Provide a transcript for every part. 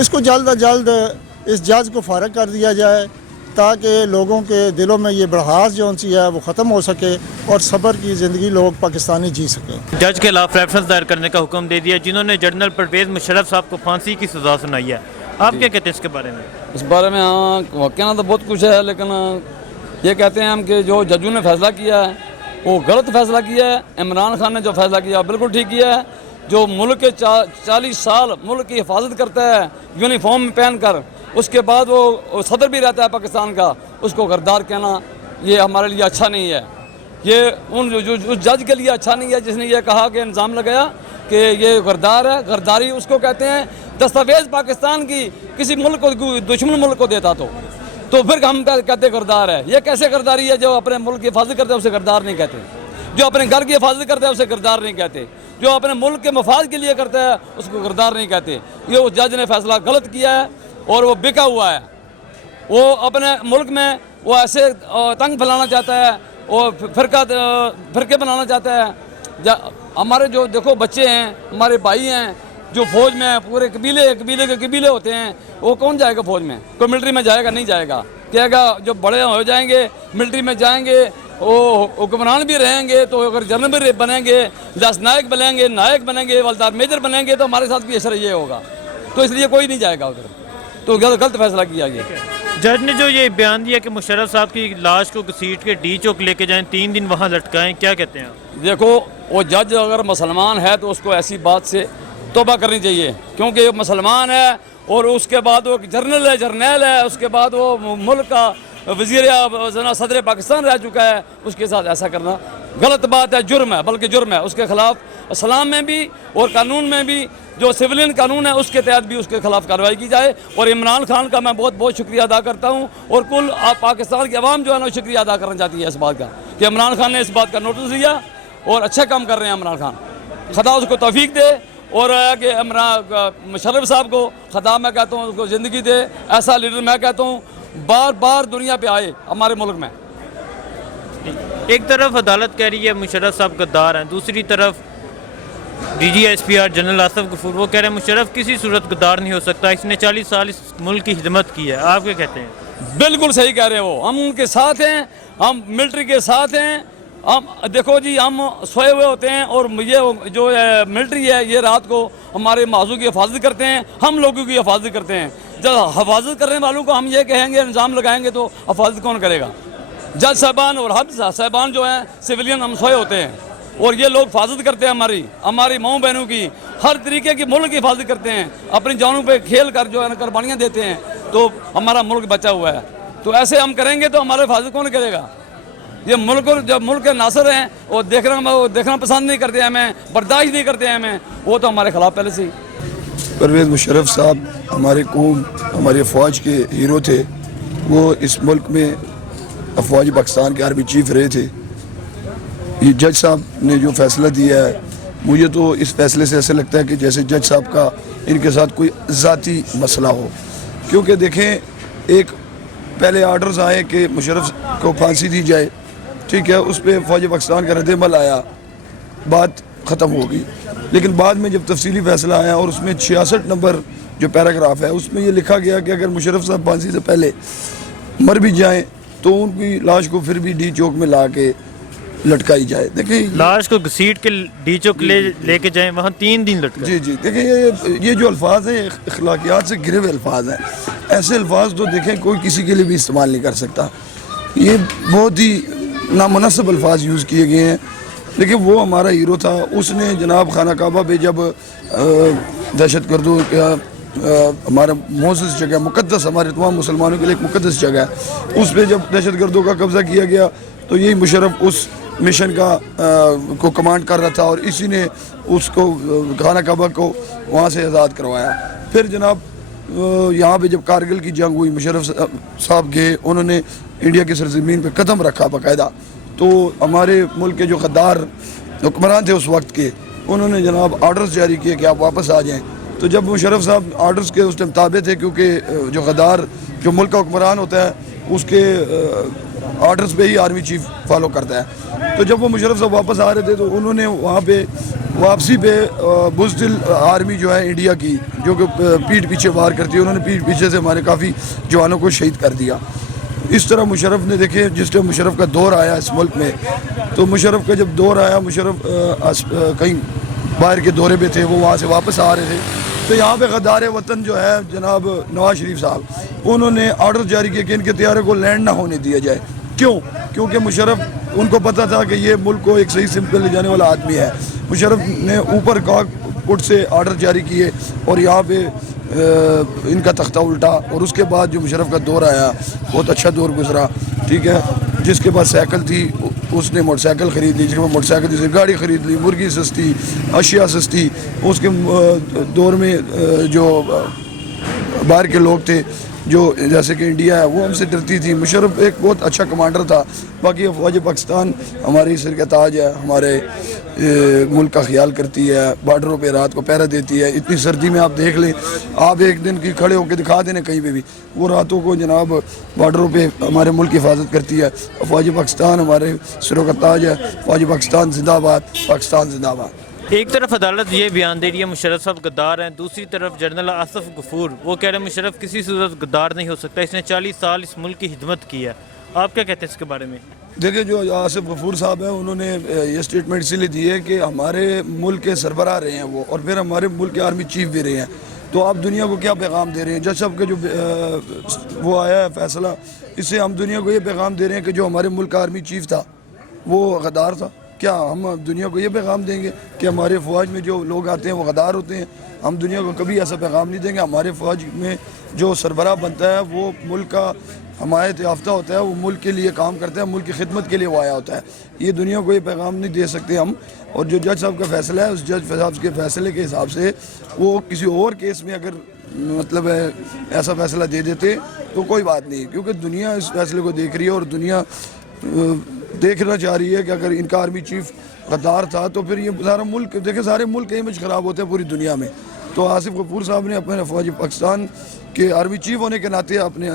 اس کو جلد از جلد اس جج کو فارغ کر دیا جائے تاکہ لوگوں کے دلوں میں یہ بڑھاس جو سی ہے وہ ختم ہو سکے اور صبر کی زندگی لوگ پاکستانی جی سکیں۔ جج کے خلاف ریفرنس دائر کرنے کا حکم دے دیا جنہوں نے جنرل پرویز مشرف صاحب کو پھانسی کی سزا سنائی ہے، آپ کیا کہتے ہیں اس کے بارے میں؟ اس بارے میں کہنا تو بہت کچھ ہے، لیکن یہ کہتے ہیں ہم کہ جو ججوں نے فیصلہ کیا ہے وہ غلط فیصلہ کیا ہے۔ عمران خان نے جو فیصلہ کیا بالکل ٹھیک کیا ہے۔ جو ملک کے 40 سال ملک کی حفاظت کرتا ہے یونیفارم پہن کر، اس کے بعد وہ صدر بھی رہتا ہے پاکستان کا، اس کو غدار کہنا یہ ہمارے لیے اچھا نہیں ہے۔ یہ اس جج کے لیے اچھا نہیں ہے جس نے یہ کہا کہ الزام لگایا کہ یہ غدار ہے۔ غداری اس کو کہتے ہیں دستاویز پاکستان کی کسی ملک کو، دشمن ملک کو دیتا تو پھر ہم کہتے غدار ہے۔ یہ کیسے غداری ہے؟ جو اپنے ملک کی حفاظت کرتے ہیں اسے غدار نہیں کہتے، جو اپنے گھر کی حفاظت کرتے ہیں اسے غدار نہیں کہتے، جو اپنے ملک کے مفاد کے لیے کرتا ہے اس کو غدار نہیں کہتے۔ یہ اس جج نے فیصلہ غلط کیا ہے اور وہ بکا ہوا ہے۔ وہ اپنے ملک میں وہ ایسے تنگ پھیلانا چاہتا ہے اور فرقے بنانا چاہتا ہے۔ ہمارے جو دیکھو بچے ہیں، ہمارے بھائی ہیں جو فوج میں پورے قبیلے ہوتے ہیں، وہ کون جائے گا فوج میں؟ کوئی ملٹری میں جائے گا؟ نہیں جائے گا۔ کہے گا جو بڑے ہو جائیں گے ملٹری میں جائیں گے، وہ حکمران بھی رہیں گے تو اگر جنرل بھی بنیں گے، دس نائک بنیں گے، ولدار میجر بنیں گے تو ہمارے ساتھ بھی ایسا یہ ہوگا، تو اس لیے کوئی نہیں جائے گا ادھر۔ تو غلط فیصلہ کیا گیا۔ جج نے جو یہ بیان دیا کہ مشرف صاحب کی لاش کو گھسیٹ کے ڈی چوک لے کے جائیں، 3 دن وہاں لٹکائیں، کیا کہتے ہیں آپ؟ دیکھو وہ جج اگر مسلمان ہے تو اس کو ایسی بات سے توبہ کرنی چاہیے، کیونکہ یہ مسلمان ہے اور اس کے بعد وہ جرنیل ہے، اس کے بعد وہ ملک کا وزیر صدر پاکستان رہ چکا ہے، اس کے ساتھ ایسا کرنا غلط بات ہے، جرم ہے، بلکہ جرم ہے۔ اس کے خلاف اسلام میں بھی اور قانون میں بھی جو سویلین قانون ہے اس کے تحت بھی اس کے خلاف کارروائی کی جائے۔ اور عمران خان کا میں بہت شکریہ ادا کرتا ہوں اور کل پاکستان کی عوام جو ہے نا شکریہ ادا کرنا چاہتی ہے اس بات کا کہ عمران خان نے اس بات کا نوٹس لیا اور اچھا کام کر رہے ہیں عمران خان۔ خدا اس کو توفیق دے اور کہ مشرف صاحب کو خدا میں کہتا ہوں اس کو زندگی دے، ایسا لیڈر میں کہتا ہوں بار دنیا پہ آئے ہمارے ملک میں۔ ایک طرف عدالت کہہ رہی ہے مشرف صاحب غدار ہیں، دوسری طرف D G S P R general Asif Ghafoor وہ کہہ رہے ہیں مشرف کسی صورت غدار نہیں ہو سکتا، اس نے 40 سال اس ملک کی خدمت کی ہے، آپ کیا کہتے ہیں؟ بالکل صحیح کہہ رہے ہو، ہم ان کے ساتھ ہیں، ہم ملٹری کے ساتھ ہیں۔ ہم دیکھو جی ہم سوئے ہوئے ہوتے ہیں اور یہ جو ملٹری ہے یہ رات کو ہمارے معزوں کی حفاظت کرتے ہیں، ہم لوگوں کی حفاظت کرتے ہیں۔ جب حفاظت کرنے والوں کو ہم یہ کہیں گے الزام لگائیں گے تو حفاظت کون کرے گا؟ جج صاحبان اور حافظ صاحبان جو ہیں سویلین، ہم سوئے ہوتے ہیں اور یہ لوگ حفاظت کرتے ہیں ہماری ماؤں بہنوں کی، ہر طریقے کی ملک کی حفاظت کرتے ہیں، اپنی جانوں پہ کھیل کر جو ہے نا قربانیاں دیتے ہیں، تو ہمارا ملک بچا ہوا ہے۔ تو ایسے ہم کریں گے تو ہمارے حفاظت کون کرے گا؟ یہ جب ملک کے ناصر ہیں وہ دیکھنا پسند نہیں کرتے، ہمیں برداشت نہیں کرتے ہیں، ہمیں وہ تو ہمارے خلاف پہلے سے ہی۔ پرویز مشرف صاحب ہماری قوم، ہماری افواج کے ہیرو تھے، وہ اس ملک میں افواج پاکستان کے آرمی چیف رہے تھے۔ یہ جج صاحب نے جو فیصلہ دیا ہے، مجھے تو اس فیصلے سے ایسا لگتا ہے کہ جیسے جج صاحب کا ان کے ساتھ کوئی ذاتی مسئلہ ہو، کیونکہ دیکھیں ایک پہلے آرڈرز آئے کہ مشرف کو پھانسی دی جائے، ٹھیک ہے، اس پہ فوج پاکستان کا رد عمل آیا، بات ختم ہو گئی، لیکن بعد میں جب تفصیلی فیصلہ آیا اور اس میں 66 نمبر جو پیراگراف ہے اس میں یہ لکھا گیا کہ اگر مشرف صاحب پھانسی سے پہلے مر بھی جائیں تو ان کی لاش کو پھر بھی ڈی چوک میں لا کے لٹکائی جائے۔ دیکھیں لاش کو گھسیٹ کے ڈی چوک لے کے جائیں، وہاں 3 دن لٹکائیں۔ جی دیکھیں یہ جو الفاظ ہیں اخلاقیات سے گرے ہوئے الفاظ ہیں، ایسے الفاظ تو دیکھیں کوئی کسی کے لیے بھی استعمال نہیں کر سکتا، یہ بہت ہی نامناسب الفاظ یوز کیے گئے ہیں۔ لیکن وہ ہمارا ہیرو تھا، اس نے جناب خانہ کعبہ پہ جب دہشت گردوں کا ہمارا معزز جگہ مقدس، ہمارے تمام مسلمانوں کے لیے ایک مقدس جگہ ہے، اس پہ جب دہشت گردوں کا قبضہ کیا گیا تو یہی مشرف اس مشن کو کمانڈ کر رہا تھا اور اسی نے اس کو خانہ کعبہ کو وہاں سے آزاد کروایا۔ پھر جناب یہاں پہ جب کارگل کی جنگ ہوئی، مشرف صاحب گئے، انہوں نے انڈیا کی سرزمین پہ قدم رکھا باقاعدہ، تو ہمارے ملک کے جو غدار حکمران تھے اس وقت کے، انہوں نے جناب آرڈرز جاری کیے کہ آپ واپس آ جائیں۔ تو جب مشرف صاحب آرڈرز کے اس ٹائم تابع تھے، کیونکہ جو غدار جو ملک کا حکمران ہوتا ہے اس کے آرڈرز پہ ہی آرمی چیف فالو کرتا ہے. تو جب وہ مشرف صاحب واپس آ رہے تھے تو انہوں نے وہاں پہ واپسی پہ بزدل آرمی جو ہے انڈیا کی, جو کہ پیٹھ پیچھے وار کرتی ہے, انہوں نے پیٹھ پیچھے سے ہمارے کافی جوانوں کو شہید کر دیا. اس طرح مشرف نے دیکھے جس ٹائم مشرف کا دور آیا اس ملک میں, تو مشرف کا جب دور آیا, مشرف کہیں باہر کے دورے پہ تھے, وہ وہاں سے واپس آ رہے تھے, تو یہاں پہ غدار وطن جو ہے جناب نواز شریف صاحب, انہوں نے آرڈر جاری کیا کہ ان کے طیارے کو لینڈ نہ ہونے دیا جائے. کیوں؟ کیونکہ مشرف ان کو پتہ تھا کہ یہ ملک کو ایک صحیح سمت لے جانے والا آدمی ہے. مشرف نے اوپر کاک پٹ سے آرڈر جاری کیے اور یہاں پہ ان کا تختہ الٹا, اور اس کے بعد جو مشرف کا دور آیا بہت اچھا دور گزرا. ٹھیک ہے, جس کے پاس سائیکل تھی اس نے موٹر سائیکل خرید لی, جس کے پاس موٹر سائیکل تھی گاڑی خرید لی, مرغی سستی, اشیاء سستی. اس کے دور میں جو باہر کے لوگ تھے, جو جیسے کہ انڈیا ہے, وہ ہم سے ڈرتی تھی. مشرف ایک بہت اچھا کمانڈر تھا. باقی افواج پاکستان ہماری سر کا تاج ہے, ہمارے ملک کا خیال کرتی ہے, بارڈروں پہ رات کو پہرا دیتی ہے. اتنی سردی میں آپ دیکھ لیں, آپ ایک دن کی کھڑے ہو کے دکھا دینا کہیں پہ بھی, وہ راتوں کو جناب بارڈروں پہ ہمارے ملک کی حفاظت کرتی ہے. افواج پاکستان ہمارے سروں کا تاج ہے. افواج پاکستان زندہ آباد, پاکستان زندہ آباد. ایک طرف عدالت یہ بیان دے رہی ہے مشرف صاحب غدار ہیں, دوسری طرف جنرل آصف غفور وہ کہہ رہے ہیں مشرف کسی صورت غدار نہیں ہو سکتا, اس نے 40 سال اس ملک کی خدمت کی ہے. آپ کیا کہتے ہیں اس کے بارے میں؟ دیکھیں, جو آصف غفور صاحب ہیں انہوں نے یہ اسٹیٹمنٹ اسی لیے دی ہے کہ ہمارے ملک کے سربراہ رہے ہیں وہ, اور پھر ہمارے ملک کے آرمی چیف بھی رہے ہیں. تو آپ دنیا کو کیا پیغام دے رہے ہیں؟ جج صاحب کا جو وہ آیا ہے فیصلہ, اس سے ہم دنیا کو یہ پیغام دے رہے ہیں کہ جو ہمارے ملک کا آرمی چیف تھا وہ غدار تھا. کیا ہم دنیا کو یہ پیغام دیں گے کہ ہمارے فوج میں جو لوگ آتے ہیں وہ غدار ہوتے ہیں؟ ہم دنیا کو کبھی ایسا پیغام نہیں دیں گے. ہمارے فوج میں جو سربراہ بنتا ہے وہ ملک کا حمایت یافتہ ہوتا ہے, وہ ملک کے لیے کام کرتا ہے, ملک کی خدمت کے لیے وہ آیا ہوتا ہے. یہ دنیا کو یہ پیغام نہیں دے سکتے ہم. اور جو جج صاحب کا فیصلہ ہے, اس جج صاحب کے فیصلے کے حساب سے وہ کسی اور کیس میں اگر مطلب ہے ایسا فیصلہ دے دیتے تو کوئی بات نہیں, کیونکہ دنیا اس فیصلے کو دیکھ رہی ہے, اور دنیا دیکھنا چاہ رہی ہے کہ اگر ان کا آرمی چیف غدار تھا تو پھر یہ سارا ملک, دیکھیں سارے ملک کا امیج خراب ہوتا ہے پوری دنیا میں. تو آصف غفور صاحب نے اپنے افواج پاکستان کے آرمی چیف ہونے کے ناطے اپنے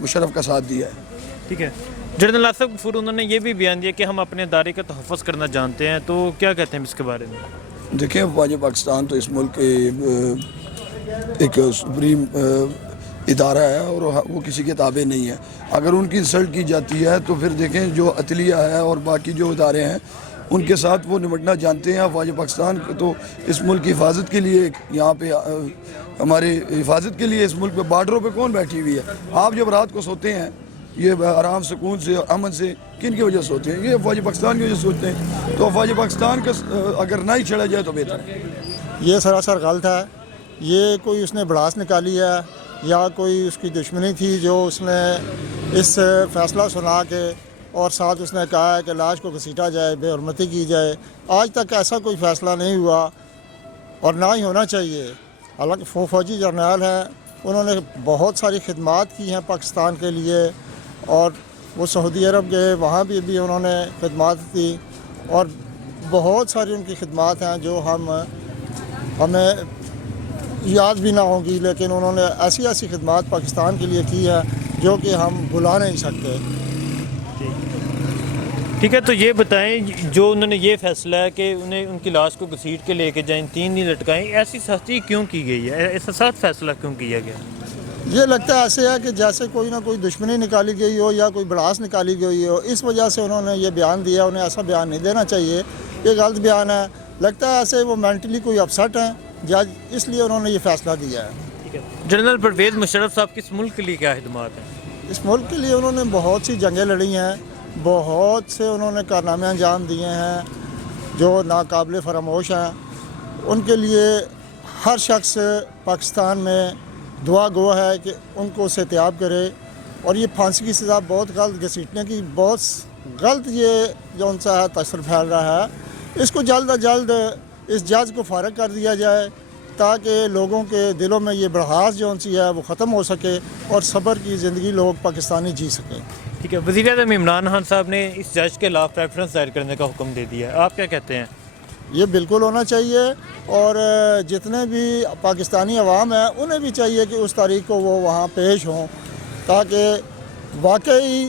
مشرف کا ساتھ دیا ہے. ٹھیک ہے, جنرل آصف غفور انہوں نے یہ بھی بیان دیا کہ ہم اپنے ادارے کا تحفظ کرنا جانتے ہیں, تو کیا کہتے ہیں اس کے بارے میں؟ دیکھیں, افواج پاکستان تو اس ملک کے ایک سپریم ادارہ ہے, اور وہ کسی کے تابع نہیں ہے. اگر ان کی انسلٹ کی جاتی ہے تو پھر دیکھیں جو عدلیہ ہے اور باقی جو ادارے ہیں ان کے ساتھ وہ نمٹنا جانتے ہیں. افواج پاکستان تو اس ملک کی حفاظت کے لیے, یہاں پہ ہماری حفاظت کے لیے اس ملک پہ بارڈروں پہ کون بیٹھی ہوئی ہے؟ آپ جب رات کو سوتے ہیں یہ آرام سکون سے امن سے کن کی وجہ سے سوتے ہیں؟ یہ افواج پاکستان کی وجہ سے سوچتے ہیں. تو افواج پاکستان کا اگر نہ ہی چھڑا جائے تو بہتر ہے. یہ سراسر غلط ہے. یہ کوئی اس نے بڑاس نکالی ہے یا کوئی اس کی دشمنی تھی جو اس نے اس فیصلہ سنا کے اور ساتھ اس نے کہا ہے کہ لاش کو گھسیٹا جائے, بے حرمتی کی جائے. آج تک ایسا کوئی فیصلہ نہیں ہوا اور نہ ہی ہونا چاہیے. حالانکہ فوجی جرنیل ہیں, انہوں نے بہت ساری خدمات کی ہیں پاکستان کے لیے, اور وہ سعودی عرب گئے, وہاں بھی انہوں نے خدمات دی, اور بہت ساری ان کی خدمات ہیں جو ہمیں یاد بھی نہ ہوں گی, لیکن انہوں نے ایسی خدمات پاکستان کے لیے کی ہے جو کہ ہم بھلا نہیں سکتے. ٹھیک ہے, تو یہ بتائیں جو انہوں نے یہ فیصلہ ہے کہ انہیں ان کی لاش کو گھسیٹ کے لے کے جائیں, 3 دن لٹکائیں, ایسی سختی کیوں کی گئی ہے؟ ایسا سخت فیصلہ کیوں کیا گیا؟ یہ لگتا ہے ایسے ہے کہ جیسے کوئی نہ کوئی دشمنی نکالی گئی ہو یا کوئی بڑاس نکالی گئی ہو, اس وجہ سے انہوں نے یہ بیان دیا. انہیں ایسا بیان نہیں دینا چاہیے, یہ غلط بیان ہے. لگتا ہے ایسے وہ مینٹلی کوئی اپسٹ ہیں جج, اس لیے انہوں نے یہ فیصلہ دیا ہے. ٹھیک ہے, جنرل پرویز مشرف صاحب کس ملک کے لیے کیا خدمات ہیں؟ اس ملک کے لیے انہوں نے بہت سی جنگیں لڑی ہیں, بہت سے انہوں نے کارنامے انجام دیے ہیں جو ناقابل فراموش ہیں. ان کے لیے ہر شخص پاکستان میں دعا گو ہے کہ ان کو صحتیاب کرے. اور یہ پھانسی کی سزا بہت غلط, گھسیٹنے کی بہت غلط یہ جو ان سے تاثر پھیل رہا ہے, اس کو جلد از جلد اس جج کو فارغ کر دیا جائے تاکہ لوگوں کے دلوں میں یہ بڑھاس جو ان سی ہے وہ ختم ہو سکے اور صبر کی زندگی لوگ پاکستانی جی سکیں. ٹھیک ہے, وزیر اعظم عمران خان صاحب نے اس جج کے خلاف ریفرنس دائر کرنے کا حکم دے دیا ہے, آپ کیا کہتے ہیں؟ یہ بالکل ہونا چاہیے, اور جتنے بھی پاکستانی عوام ہیں انہیں بھی چاہیے کہ اس تاریخ کو وہ وہاں پیش ہوں تاکہ واقعی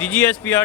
DGSPR